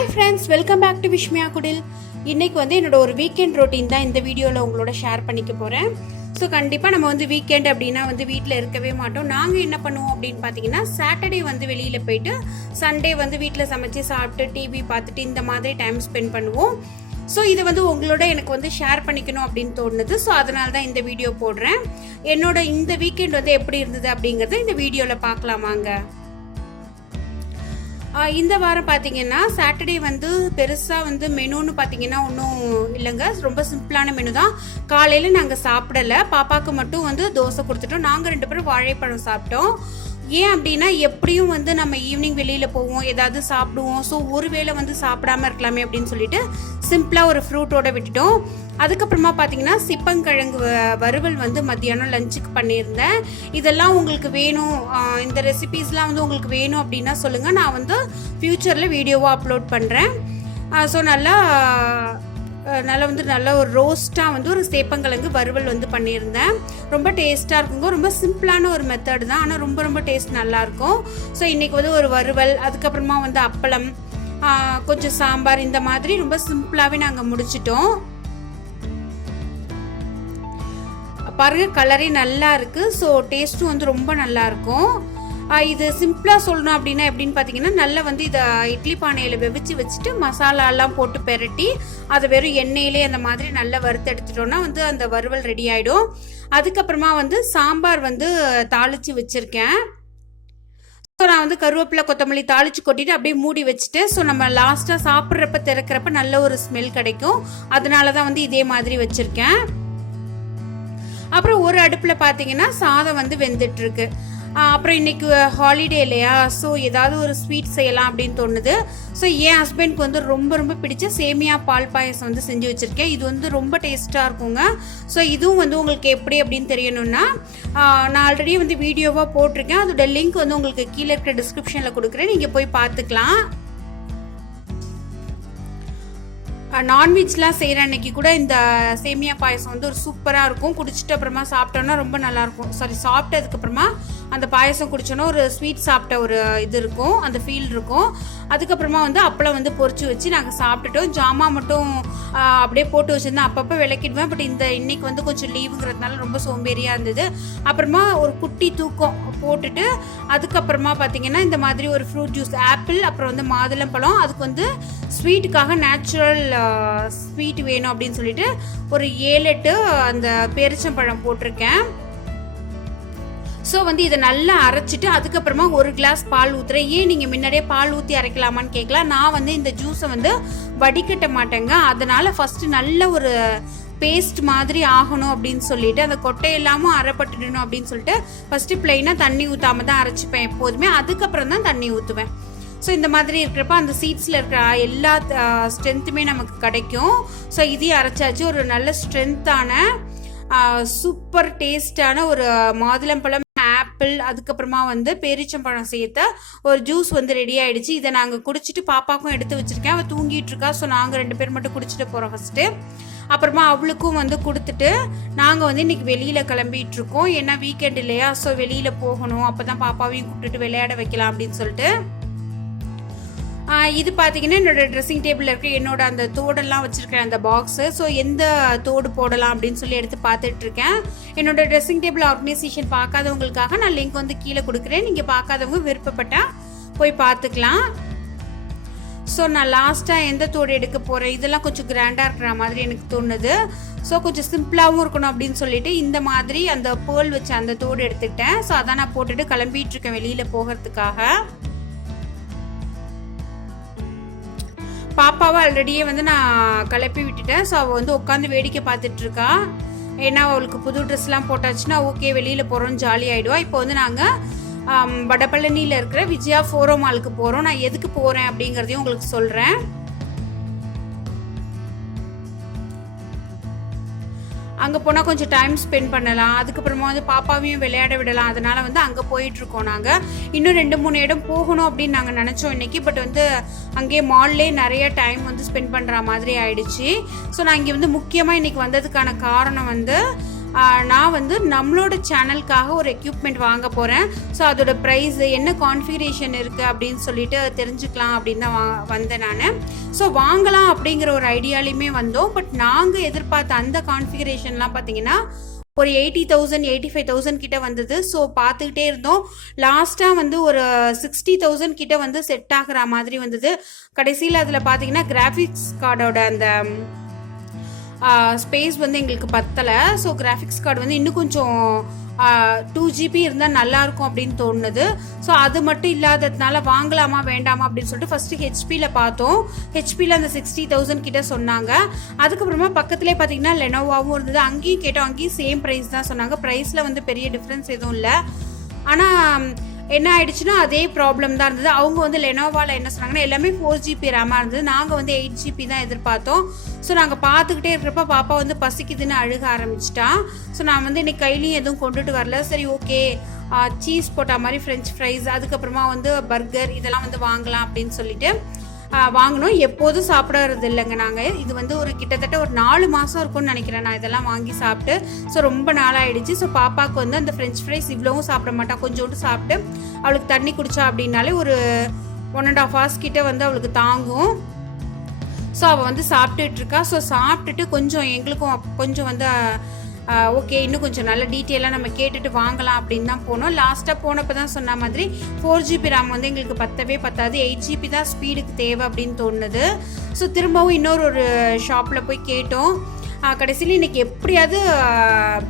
Hi friends, welcome back to vismayakudil. இன்னைக்கு என்னோட ஒரு வீக்கெண்ட் ரொட்டீன் தான் இந்த வீடியோவில் உங்களோட ஷேர் பண்ணிக்க போகிறேன். ஸோ கண்டிப்பாக நம்ம வீக்கெண்ட் அப்படின்னா வீட்டில் இருக்கவே மாட்டோம். நாங்கள் என்ன பண்ணுவோம் அப்படின்னு பார்த்தீங்கன்னா, சாட்டர்டே வெளியில் போயிட்டு சண்டே வீட்டில் சமைச்சு சாப்பிட்டு டிவி பார்த்துட்டு இந்த மாதிரி டைம் ஸ்பெண்ட் பண்ணுவோம். ஸோ இது உங்களோட எனக்கு ஷேர் பண்ணிக்கணும் அப்படின்னு தோணுது. ஸோ அதனால தான் இந்த வீடியோ போடுறேன். என்னோட இந்த வீக்கெண்ட் எப்படி இருந்தது அப்படிங்கிறத இந்த வீடியோவில் பார்க்கலாமாங்க. இந்த வாரம் பார்த்தீங்கன்னா சாட்டர்டே பெருசாக மெனுன்னு பார்த்தீங்கன்னா ஒன்றும் இல்லைங்க. ரொம்ப சிம்பிளான மெனு தான். காலையில் நாங்கள் சாப்பிடலை, பாப்பாவுக்கு மட்டும் தோசை கொடுத்துட்டோம். நாங்கள் 2 பேரும் வாழைப்பழம் சாப்பிட்டோம். ஏன் அப்படின்னா எப்படியும் நம்ம ஈவினிங் வெளியில் போவோம், ஏதாவது சாப்பிடுவோம். ஸோ ஒரு வேளை சாப்பிடாம இருக்கலாமே அப்படின்னு சொல்லிட்டு சிம்பிளாக ஒரு ஃப்ரூட்டோட விட்டுட்டோம். அதுக்கப்புறமா பார்த்தீங்கன்னா சிப்பங்கிழங்கு வறுவல் மத்தியானம் லஞ்சுக்கு பண்ணியிருந்தேன். இதெல்லாம் உங்களுக்கு வேணும், இந்த ரெசிபீஸ்லாம் உங்களுக்கு வேணும் அப்படின்னா சொல்லுங்கள். நான் ஃப்யூச்சரில் வீடியோவாக அப்லோட் பண்ணுறேன். ஸோ நல்லா நல்ல ஒரு ரோஸ்ட்டாக ஒரு சேப்பங்கிழங்கு வறுவல் பண்ணியிருந்தேன். ரொம்ப டேஸ்ட்டாக இருக்குங்க. ரொம்ப சிம்பிளான ஒரு மெத்தட் தான், ஆனால் ரொம்ப ரொம்ப டேஸ்ட் நல்லாயிருக்கும். ஸோ இன்றைக்கி ஒரு வறுவல், அதுக்கப்புறமா அப்பளம், கொஞ்சம் சாம்பார், இந்த மாதிரி ரொம்ப சிம்பிளாகவே நாங்கள் முடிச்சிட்டோம். பாருங்க, கலரே நல்லா இருக்கு. ஸோ டேஸ்ட்டும் ரொம்ப நல்லா இருக்கும். இது சிம்பிளாக சொல்லணும் அப்படின்னா எப்படின்னு பார்த்தீங்கன்னா, நல்லா இதை இட்லி பானையில் வச்சுட்டு மசாலாலாம் போட்டு பெரட்டி அதை வெறும் எண்ணெயிலே அந்த மாதிரி நல்லா வறுத்து எடுத்துட்டோம்னா அந்த வறுவல் ரெடி ஆகிடும். அதுக்கப்புறமா சாம்பார் தாளித்து வச்சுருக்கேன். ஸோ நான் கருவேப்பிலை கொத்தமல்லி தாளித்து கொட்டிட்டு அப்படியே மூடி வச்சுட்டு, ஸோ நம்ம லாஸ்ட்டாக சாப்பிட்றப்ப திறக்கிறப்ப நல்ல ஒரு ஸ்மெல் கிடைக்கும். அதனால தான் இதே மாதிரி வச்சுருக்கேன். அப்புறம் ஒரு அடுப்பில் பார்த்தீங்கன்னா சாதம் வெந்துட்டு இருக்கு. அப்புறம் இன்னைக்கு ஹாலிடே இல்லையா, ஸோ ஏதாவது ஒரு ஸ்வீட் செய்யலாம் அப்படின்னு தோணுது. ஸோ என் ஹஸ்பண்ட்க்கு ரொம்ப ரொம்ப பிடிச்ச சேமியா பால் பாயசம் செஞ்சு வச்சுருக்கேன். இது ரொம்ப டேஸ்ட்டாக இருக்குங்க. ஸோ இதுவும் உங்களுக்கு எப்படி அப்படின்னு தெரியணும்னா, நான் ஆல்ரெடி வீடியோவாக போட்டிருக்கேன். அதோட லிங்க் உங்களுக்கு கீழே இருக்கிற டிஸ்கிரிப்ஷனில் கொடுக்குறேன், நீங்கள் போய் பார்த்துக்கலாம். நான்வெஜ்லாம் செய்கிற அன்னைக்கு கூட இந்த சேமியா பாயசம் ஒரு சூப்பராக இருக்கும். குடிச்சிட்டு அப்புறமா சாப்பிட்டோன்னா ரொம்ப நல்லாயிருக்கும். சாப்பிட்டதுக்கப்புறமா அந்த பாயசம் குடிச்சோன்னா ஒரு ஸ்வீட் சாப்பிட்ட ஒரு இது இருக்கும், அந்த ஃபீல் இருக்கும். அதுக்கப்புறமா அப்பளம் பொரிச்சு வச்சு நாங்கள் சாப்பிட்டுட்டோம். ஜாமா மட்டும் அப்படியே போட்டு வச்சுருந்தேன், அப்பப்போ விளக்கிடுவேன். பட் இன்னைக்கு கொஞ்சம் லீவுங்கிறதுனால ரொம்ப சோம்பேறியாக இருந்தது. அப்புறமா ஒரு குட்டி தூக்கம் போட்டுட்டு அதுக்கப்புறமா பார்த்தீங்கன்னா இந்த மாதிரி ஒரு ஃப்ரூட் ஜூஸ், ஆப்பிள், அப்புறம் மாதுளம்பழம், அதுக்கு ஸ்வீட்டுக்காக நேச்சுரல் ஸ்வீட் வேணும் அப்படின்னு சொல்லிட்டு ஒரு 7-8 அந்த பேரிச்சம்பழம் போட்டிருக்கேன். ஸோ இதை நல்லா அரைச்சிட்டு அதுக்கப்புறமா ஒரு கிளாஸ் பால் ஊற்றுறேன். ஏன் நீங்கள் முன்னாடியே பால் ஊற்றி அரைக்கலாமான்னு கேட்கலாம். நான் இந்த ஜூஸை வடிகட்ட மாட்டேங்க. அதனால் ஃபஸ்ட்டு நல்ல ஒரு பேஸ்ட் மாதிரி ஆகணும் அப்படின்னு சொல்லிட்டு அந்த கொட்டையெல்லாமும் அரைப்பட்டுடணும் அப்படின்னு சொல்லிட்டு ஃபஸ்ட்டு பிளெயினாக தண்ணி ஊற்றாம தான் அரைச்சிப்பேன் எப்போதுமே. அதுக்கப்புறம் தான் தண்ணி ஊற்றுவேன். ஸோ இந்த மாதிரி இருக்கிறப்ப அந்த சீட்ஸில் இருக்கிற எல்லா ஸ்ட்ரென்த்துமே நமக்கு கிடைக்கும். ஸோ இதையும் அரைச்சாச்சு. ஒரு நல்ல ஸ்ட்ரென்த்தான சூப்பர் டேஸ்டான ஒரு மாதுளம்பழம், ஆப்பிள், அதுக்கப்புறமா பேரிச்சம்பழம் சேர்த்த ஒரு ஜூஸ் ரெடி ஆகிடுச்சு. இதை நாங்கள் குடிச்சிட்டு பாப்பாக்கும் எடுத்து வச்சுருக்கேன். அவள் தூங்கிட்டு இருக்கா. ஸோ நாங்கள் 2 பேர் மட்டும் குடிச்சிட்டு போகிறோம் ஃபஸ்ட்டு. அப்புறமா அவளுக்கும் கொடுத்துட்டு நாங்கள் இன்னைக்கு வெளியில் கிளம்பிட்டு இருக்கோம். ஏன்னா வீக்கெண்ட் இல்லையா, ஸோ வெளியில் போகணும். அப்போ தான் பாப்பாவையும் கூப்பிட்டுட்டு விளையாட வைக்கலாம் அப்படின்னு சொல்லிட்டு. இது பார்த்தீங்கன்னா என்னோட ட்ரெஸ்ஸிங் டேபிளில் இருக்க என்னோட அந்த தோடெல்லாம் வச்சுருக்கேன், அந்த பாக்ஸு. ஸோ எந்த தோடு போடலாம் அப்படின்னு சொல்லி எடுத்து பார்த்துட்ருக்கேன். என்னோட ட்ரெஸ்ஸிங் டேபிள் ஆர்கனைசேஷன் பார்க்காதவங்களுக்காக நான் லிங்க் கீழே கொடுக்குறேன். நீங்கள் பார்க்காதவங்க விருப்பப்பட்டால் போய் பார்த்துக்கலாம். ஸோ நான் லாஸ்ட்டாக எந்த தோடு எடுக்க போகிறேன், இதெல்லாம் கொஞ்சம் கிராண்டாக இருக்கிற மாதிரி எனக்கு தோணுது. ஸோ கொஞ்சம் சிம்பிளாகவும் இருக்கணும் அப்படின்னு சொல்லிட்டு இந்த மாதிரி அந்த பேர்ல் வச்சு அந்த தோடு எடுத்துக்கிட்டேன். ஸோ அதான் நான் போட்டுட்டு கிளம்பிகிட்ருக்கேன் வெளியில் போகிறதுக்காக. பாப்பாவை ஆல்ரெடியே நான் கிளப்பி விட்டுட்டேன். ஸோ அவள் உட்காந்து வேடிக்கை பார்த்துட்டு இருக்கா. ஏன்னா அவளுக்கு புது ட்ரெஸ்லாம் போட்டாச்சுன்னா ஓகே வெளியில் போகிறோம், ஜாலி ஆகிடுவா. இப்போ நாங்கள் வடபழனியில் இருக்கிற விஜயா ஃபோரோ மாலுக்கு போகிறோம். நான் எதுக்கு போகிறேன் அப்படிங்கிறதையும் உங்களுக்கு சொல்கிறேன். அங்கே போனால் கொஞ்சம் டைம் ஸ்பெண்ட் பண்ணலாம். அதுக்கப்புறமா பாப்பாவையும் விளையாட விடலாம். அதனால் அங்கே போயிட்டுருக்கோம். நாங்கள் இன்னும் 2-3 இடம் போகணும் அப்படின்னு நாங்கள் நினச்சோம் இன்றைக்கி. பட் அங்கேயே மால்லே நிறைய டைம் ஸ்பெண்ட் பண்ணுற மாதிரி ஆயிடுச்சு. ஸோ நான் இங்கே முக்கியமாக இன்றைக்கி வந்ததுக்கான காரணம் நான் வந்து நம்மளோட சேனலுக்காக ஒரு எக்யூப்மெண்ட் வாங்க போகிறேன். ஸோ அதோட ப்ரைஸ் என்ன கான்ஃபிகரேஷன் இருக்குது அப்படின்னு சொல்லிட்டு தெரிஞ்சுக்கலாம் அப்படின்னு தான் வந்தேன் நான். ஸோ வாங்கலாம் அப்படிங்கிற ஒரு ஐடியாலையுமே வந்தோம். பட் நாங்கள் எதிர்பார்த்த அந்த கான்ஃபிகரேஷன்லாம் பார்த்தீங்கன்னா ஒரு 80,000 85,000 கிட்ட வந்தது. ஸோ பார்த்துக்கிட்டே இருந்தோம். லாஸ்ட்டாக வந்து ஒரு 60,000 கிட்ட வந்து செட் ஆகிற மாதிரி வந்தது. கடைசியில் அதில் பார்த்தீங்கன்னா கிராஃபிக்ஸ் கார்டோட அந்த ஸ்பேஸ் வந்து எங்களுக்கு பத்தலை. ஸோ கிராஃபிக்ஸ் கார்டு வந்து இன்னும் கொஞ்சம் 2GB இருந்தால் நல்லாயிருக்கும் அப்படின்னு தோணுது. ஸோ அது மட்டும் இல்லாததுனால வாங்கலாமா வேண்டாமா அப்படின்னு சொல்லிட்டு ஃபஸ்ட்டு ஹெச்பியில் பார்த்தோம். ஹெச்பியில் அந்த 60,000 கிட்ட சொன்னாங்க. அதுக்கப்புறமா பக்கத்துலேயே பார்த்தீங்கன்னா லெனோவாவும் இருந்தது. அங்கேயும் கேட்டோம், அங்கேயும் சேம் ப்ரைஸ் தான் சொன்னாங்க. ப்ரைஸில் வந்து பெரிய டிஃப்ரென்ஸ் எதுவும் இல்லை. ஆனால் என்ன ஆயிடுச்சுன்னா அதே ப்ராப்ளம் தான் இருந்தது. அவங்க வந்து லெனோவாவில் என்ன சொன்னாங்கன்னா எல்லாமே 4GB ரேமாக இருந்தது. நாங்கள் வந்து 8GB தான் எதிர்பார்த்தோம். ஸோ நாங்கள் பார்த்துக்கிட்டே இருக்கிறப்ப பாப்பா வந்து பசிக்குதுன்னு அழுக ஆரம்பிச்சிட்டான். ஸோ நான் வந்து இன்னைக்கு கையிலையும் எதுவும் கொண்டுட்டு வரல. சரி ஓகே, சீஸ் போட்ட மாதிரி ஃப்ரெஞ்ச் ஃப்ரைஸ், அதுக்கப்புறமா வந்து பர்கர் இதெல்லாம் வந்து வாங்கலாம் அப்படின்னு சொல்லிட்டு வாங்கினோம். எப்போதும் சாப்பிட்றது இல்லைங்க நாங்கள். இது வந்து ஒரு கிட்டத்தட்ட ஒரு 4 மாதம் இருக்கும்னு நினைக்கிறேன் நான் இதெல்லாம் வாங்கி சாப்பிட்டு. ஸோ ரொம்ப நாளாகிடுச்சு. ஸோ பாப்பாவுக்கு வந்து அந்த ஃப்ரெஞ்ச் ஃப்ரைஸ் இவ்வளவும் சாப்பிட மாட்டா, கொஞ்சோண்டு சாப்பிட்டு அவளுக்கு தண்ணி குடித்தா அப்படின்னாலே ஒரு 1.5 hours கிட்ட வந்து அவளுக்கு தாங்கும். ஸோ அவள் வந்து சாப்பிட்டுட்ருக்கா. ஸோ சாப்பிட்டுட்டு கொஞ்சம் எங்களுக்கும் கொஞ்சம் வந்து ஓகே இன்னும் கொஞ்சம் நல்ல டீட்டெயிலாக நம்ம கேட்டுட்டு வாங்கலாம் அப்படின்னு தான் போனோம். லாஸ்ட்டாக போனப்போ தான் சொன்ன மாதிரி 4GB ரேம் வந்து எங்களுக்கு பத்தாது, 8GB தான் ஸ்பீடுக்கு தேவை அப்படின்னு தோணுது. ஸோ திரும்பவும் இன்னொரு ஷாப்பில் போய் கேட்டோம். கடைசியில் இன்றைக்கி எப்படியாவது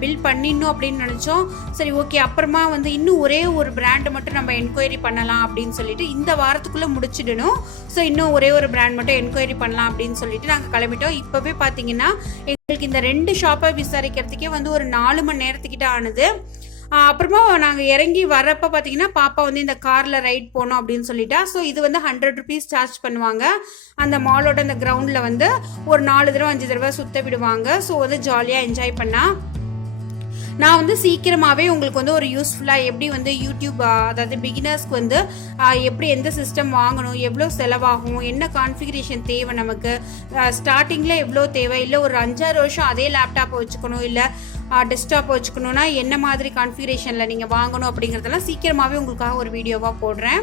பில் பண்ணிடணும் அப்படின்னு நினச்சோம். சரி ஓகே, அப்புறமா வந்து இன்னும் ஒரே ஒரு பிராண்டு மட்டும் நம்ம என்கொயரி பண்ணலாம் அப்படின்னு சொல்லிட்டு இந்த வாரத்துக்குள்ளே முடிச்சிடணும். ஸோ இன்னும் ஒரே ஒரு பிராண்ட் மட்டும் என்கொயரி பண்ணலாம் அப்படின்னு சொல்லிட்டு நாங்கள் கிளம்பிட்டோம். இப்போவே பார்த்தீங்கன்னா எங்களுக்கு இந்த 2 ஷாப்பை விசாரிக்கிறதுக்கே வந்து ஒரு 4 மணி நேரத்துக்கிட்ட ஆனது. அப்புறமா நாங்கள் இறங்கி வரப்போ பார்த்தீங்கன்னா பாப்பா வந்து இந்த காரில் ரைட் போனோம் அப்படின்னு சொல்லிட்டா. ஸோ இது வந்து 100 rupees சார்ஜ் பண்ணுவாங்க. அந்த மாலோட அந்த கிரவுண்டில் வந்து ஒரு 4 தடவை 5 தடவை சுற்ற விடுவாங்க. ஸோ வந்து ஜாலியாக என்ஜாய் பண்ணா. நான் வந்து சீக்கிரமாகவே உங்களுக்கு வந்து ஒரு யூஸ்ஃபுல்லாக எப்படி வந்து யூடியூப் அதாவது பிகினர்ஸ்க்கு வந்து எப்படி எந்த சிஸ்டம் வாங்கணும், எவ்வளோ செலவாகும், என்ன கான்ஃபிகரேஷன் தேவை, நமக்கு ஸ்டார்டிங்கில் எவ்வளோ தேவை, இல்லை ஒரு 5-6 வருஷம் அதே லேப்டாப்பை வச்சுக்கணும், இல்லை டெஸ்க்டாப் வச்சுக்கணுன்னா என்ன மாதிரி கான்ஃபிகரேஷனில் நீங்கள் வாங்கணும் அப்படிங்கிறதெல்லாம் சீக்கிரமாகவே உங்களுக்காக ஒரு வீடியோவாக போடுறேன்.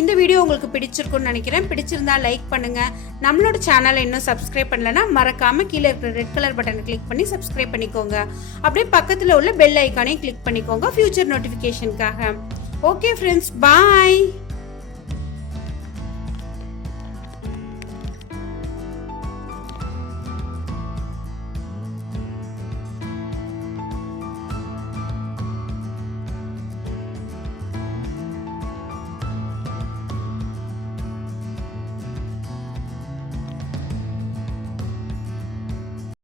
இந்த வீடியோ உங்களுக்கு பிடிச்சிருக்குன்னு நினைக்கிறேன். பிடிச்சிருந்தா லைக் பண்ணுங்கள். நம்மளோட சேனலை இன்னும் சப்ஸ்கிரைப் பண்ணலைன்னா மறக்காமல் கீழே இருக்கிற ரெட் கலர் பட்டனை கிளிக் பண்ணி சப்ஸ்கிரைப் பண்ணிக்கோங்க. அப்படியே பக்கத்தில் உள்ள பெல் ஐக்கானையும் கிளிக் பண்ணிக்கோங்க ஃபியூச்சர் நோட்டிஃபிகேஷனுக்காக. ஓகே ஃப்ரெண்ட்ஸ், பாய்.